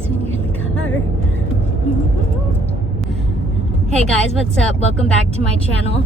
this when you're in the car. Hey guys, what's up? Welcome back to my channel.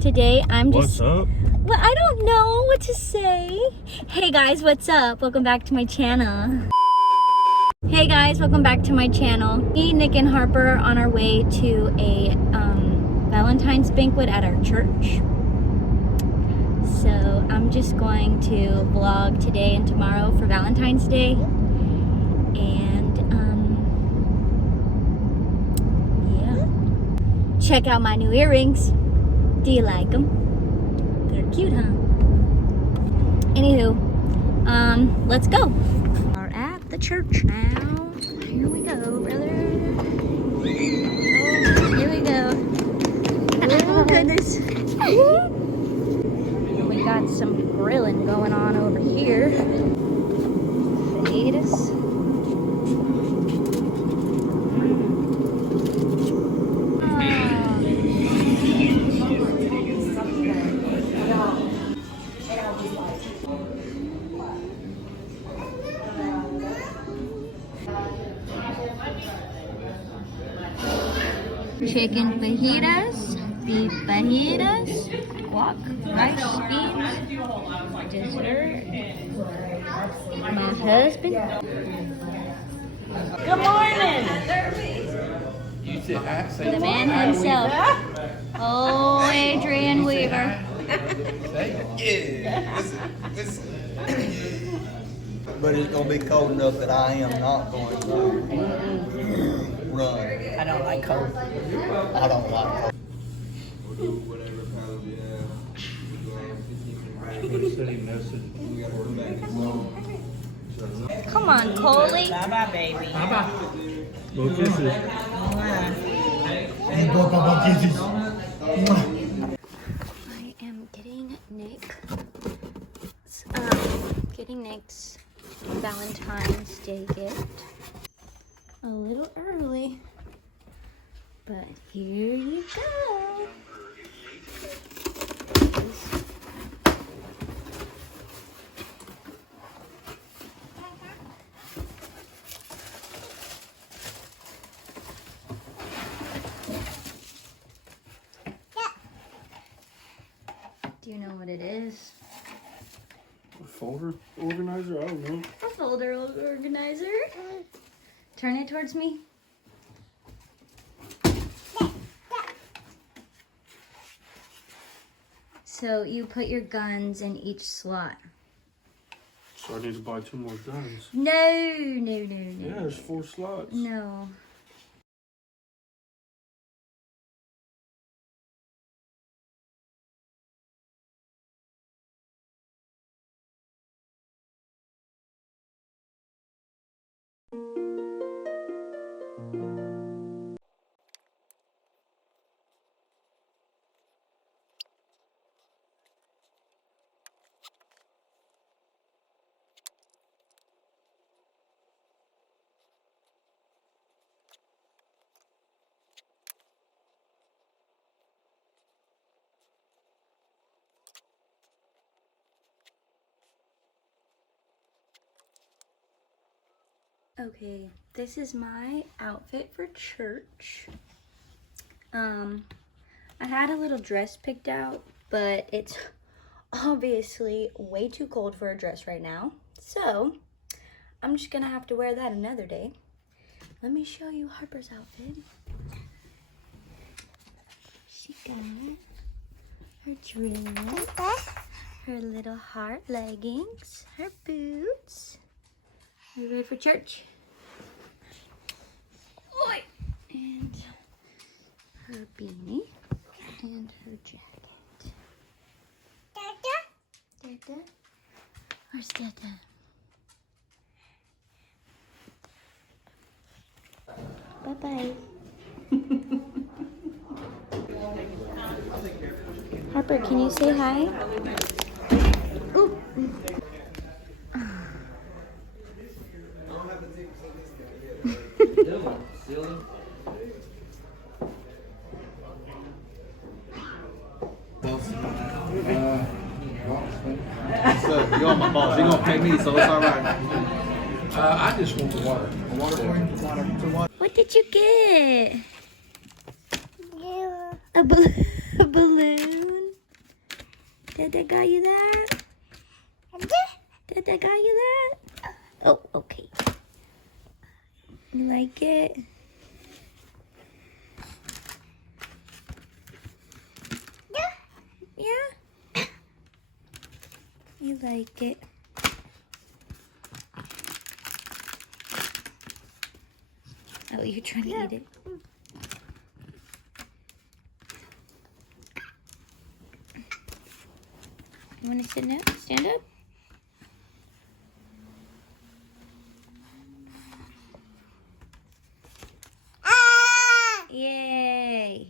Today I'm just... What's up? Well, I don't know what to say. Hey guys, what's up? Welcome back to my channel. Hey guys, welcome back to my channel. Me, Nick, and Harper are on our way to a Valentine's banquet at our church. So I'm just going to vlog today and tomorrow for Valentine's Day. And yeah. Check out my new earrings. Do you like them? They're cute, huh? Anywho, let's go. We're at the church now. Here we go, brother. Oh, here we go. Oh goodness. We got some grilling going on over here. Potatoes. Chicken fajitas, beef fajitas, guac, rice, beans, dessert. My husband. Good morning. The man himself. Oh, Adrian Weaver. But it's gonna be cold enough that I am not going to run. I don't like cold. I don't like cold. Come on, Coley. Bye-bye, baby. Bye-bye. Go kisses. Hey, boy, Papa kisses. I am getting Nick's Valentine's Day gift a little early, but here you go. Do you know what it is? A folder organizer? I don't know. A folder organizer. Turn it towards me. So you put your guns in each slot. So I need to buy 2 more guns. No. Yeah, there's 4 slots. No. Okay, this is my outfit for church. I had a little dress picked out, but it's obviously way too cold for a dress right now. So, I'm just gonna have to wear that another day. Let me show you Harper's outfit. She got her dress, her little heart leggings, her boots. Are you ready for church? Oi! And her beanie and her jacket. Dada? Dada? Where's Dada? Bye-bye. Harper, can you say hi? Ooh. So, you're my boss. You're gonna pay me, so it's all right. I just want the water. Water for you? Water. What did you get? A balloon. Dad got you that? Dad got you that? Oh, okay. You like it? Yeah? You like it? Oh, you're trying to eat it. You want to sit now? Stand up? Yay!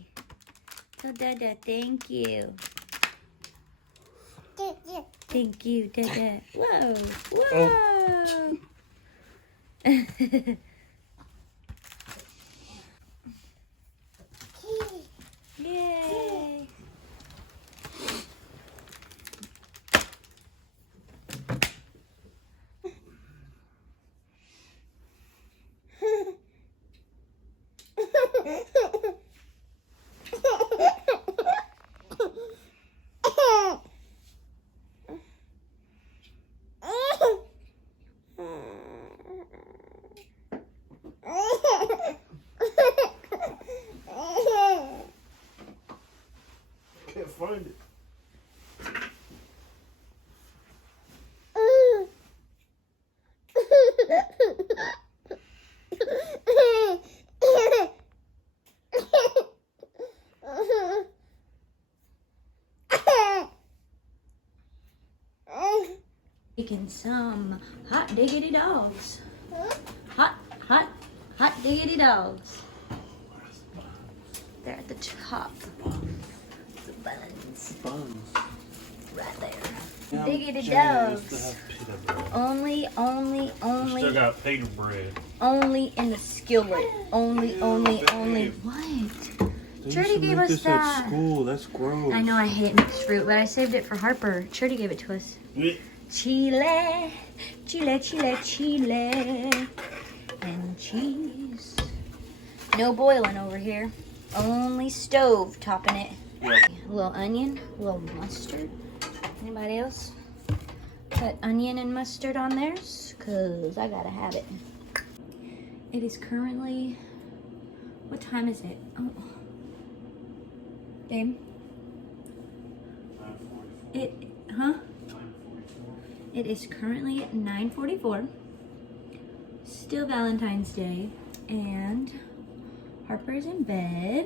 Tell Dada thank you. Thank you, Dada. Whoa! Whoa! Yay! Can't find it. Making some hot diggity dogs. Hot diggity dogs. They're at the top. The buns. Right there. Diggity dogs. Only. Still got pita bread. Only in the skillet. Only. What? Churdy gave us that. At school. That's gross. I know I hate mixed fruit, but I saved it for Harper. Churdy gave it to us. Chile, and cheese. No boiling over here. Only stove topping it. Yeah. A little onion, a little mustard. Anybody else put onion and mustard on theirs? Cause I gotta have it. It is currently, what time is it? Oh, Dame. It is currently 9:44. Still Valentine's Day, and Harper's in bed,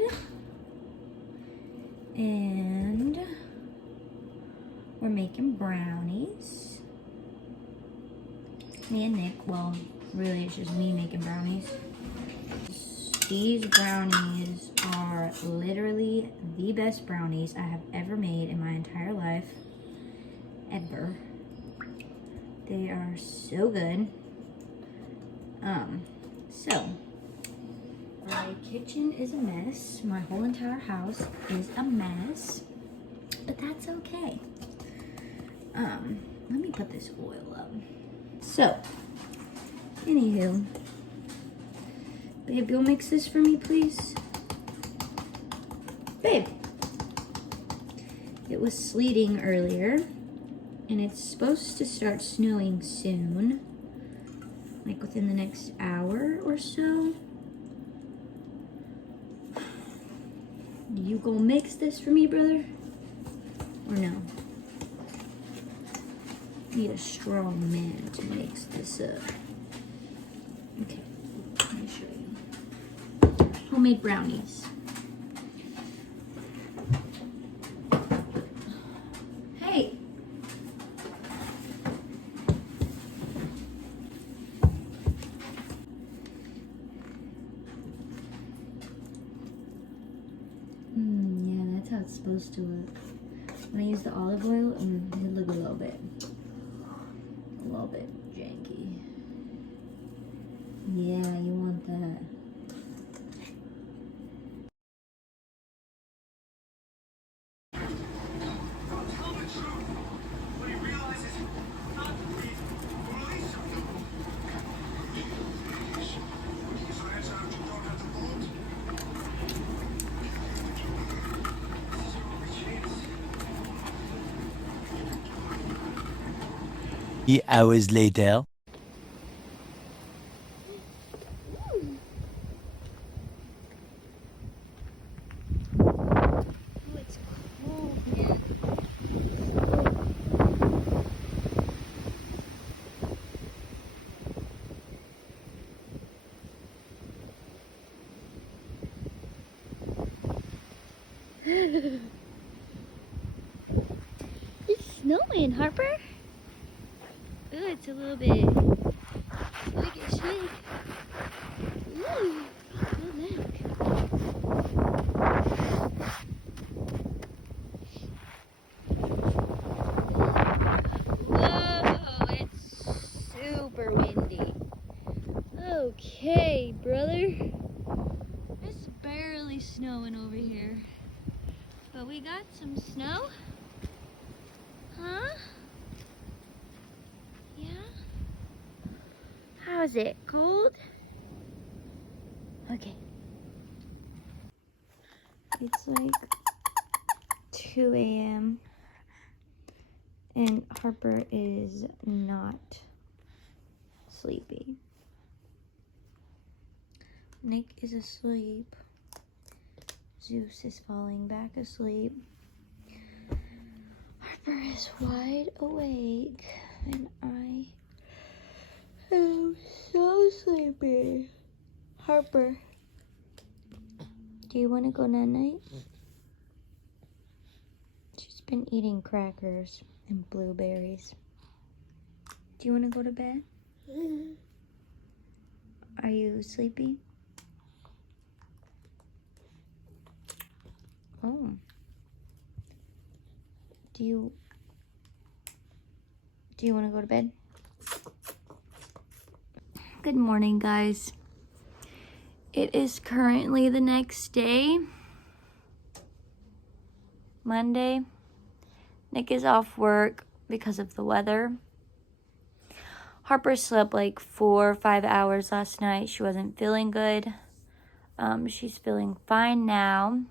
and we're making brownies. Me and Nick, well, really it's just me making brownies. These brownies are literally the best brownies I have ever made in my entire life, ever. They are so good. So my kitchen is a mess. My whole entire house is a mess, but that's okay. Let me put this oil up. So, anywho, babe, you'll mix this for me, please? Babe, it was sleeting earlier, and it's supposed to start snowing soon, like within the next hour or so. You gonna mix this for me, brother? Or no? Need a strong man to mix this up. Okay, let me show you. Homemade brownies. Hey! Yeah, that's how it's supposed to look. When I use the olive oil, it look a little bit janky. Yeah, you want that. 3 hours later. Oh, it's cold, man. It's snowing, Harper. Ooh, it's a little bit. Look at shake. Ooh, oh look. Whoa, it's super windy. Okay, brother. It's barely snowing over here. But we got some snow. Huh? Yeah? How's it? Cold? Okay. It's like 2 a.m. and Harper is not sleepy. Nick is asleep. Zeus is falling back asleep. Harper is wide awake and I am so sleepy. Harper, do you want to go night-night? She's been eating crackers and blueberries. Do you want to go to bed? Are you sleepy? Oh. Do you want to go to bed? Good morning, guys. It is currently the next day, Monday. Nick is off work because of the weather. Harper slept like 4 or 5 hours last night. She wasn't feeling good. She's feeling fine now.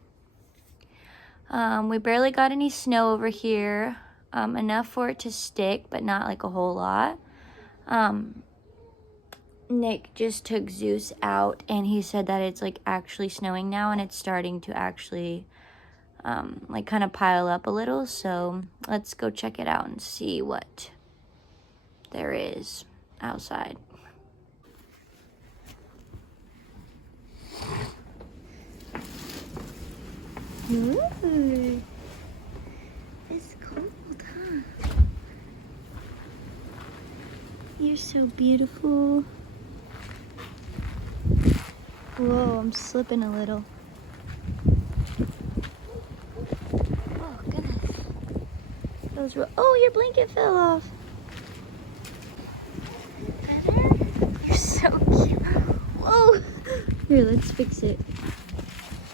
We barely got any snow over here. Enough for it to stick, but not like a whole lot. Nick just took Zeus out and he said that it's like actually snowing now and it's starting to actually like kind of pile up a little. So let's go check it out and see what there is outside. Ooh, it's cold, huh? You're so beautiful. Whoa, I'm slipping a little. Oh, goodness. That was real. Oh, your blanket fell off. You're so cute. Whoa. Here, let's fix it.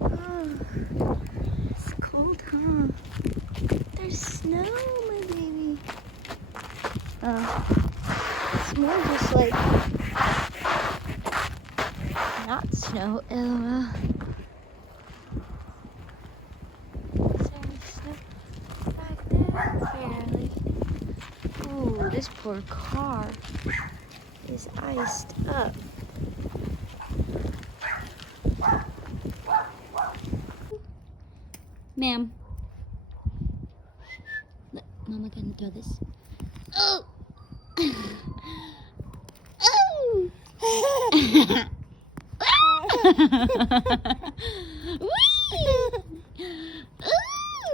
Oh, it's cold, huh? There's snow, my baby. It's more just like not snow. LOL. Is there any snow back there? Barely. Ooh, this poor car is iced up. Ma'am. Look, Mama can throw this. Oh! Oh!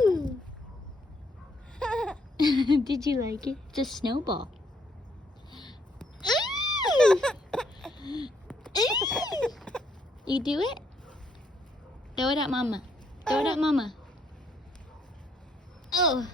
Ooh! Did you like it? It's a snowball. Ooh! Ooh! You do it? Throw it at Mama. Throw it at Mama. Oh.